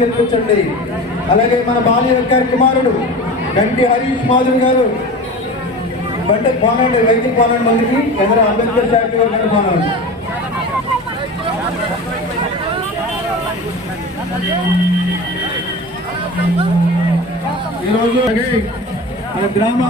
గెలిపించండి అలాగే మన బాలయ్య గారి కుమారుడు గంటి హరీష్ మాధురి గారు. బండి పోనండి వెహికల్ పోనండి మందికి. ఎదురు అంబేద్కర్ శాఖ గారు పోనండి. ఈరోజు మన గ్రామ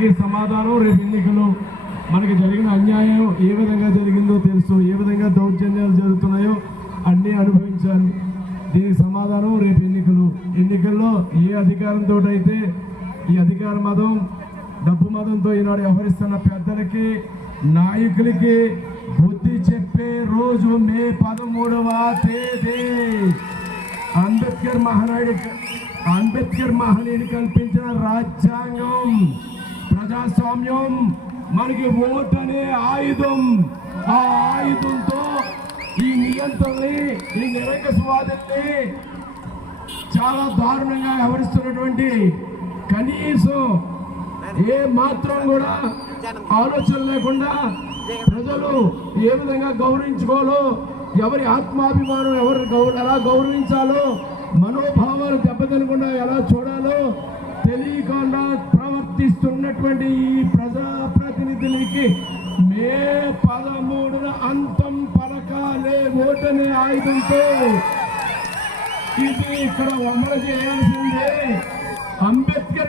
వాటన్నిటికీ సమాధానం రేపు ఎన్నికలు మనకి జరిగిన అన్యాయం ఏ విధంగా జరిగిందో తెలుసు ఏ విధంగా దౌర్జన్యాలు జరుగుతున్నాయో అన్నీ అనుభవించారు దీనికి సమాధానం రేపు ఎన్నికలు. ఎన్నికల్లో ఏ అధికారంతో అయితే ఈ అధికార మతం డబ్బు మతంతో ఈనాడు వ్యవహరిస్తున్న పెద్దలకి నాయకులకి బుద్ధి చెప్పే రోజు మే పదమూడవ తేదీ. అంబేద్కర్ మహానాయుడు అంబేద్కర్ మహనీయుడు కల్పించిన రాజ్యాంగం. ప్రజాస్వామ్యం మనకి ఓటు అనే ఆయుధం. ఆ ఆయుధంతో ఈ నియంత్రణని ఈ నిరంకసవాదుల్ని చాలా దారుణంగా వ్యవహరిస్తున్నటువంటి కనీసం ఏ మాత్రం కూడా ఆలోచన లేకుండా ప్రజలు ఏ విధంగా గౌరవించుకోవాలో ఎవరి ఆత్మాభిమానం ఎవరు ఎలా గౌరవించాలో మనోభావాలు దెబ్బతినకుండా ఎలా చూడాలో తెలియకుండా ప్రవర్తిస్తున్నటువంటి ఈ ప్రజాప్రతినిధులకి మే పదమూడున అంతం పలకాలే ఓటనే ఆయుధంతో. ఇది ఇక్కడ అమలు చేయాల్సిందే. అంబేద్కర్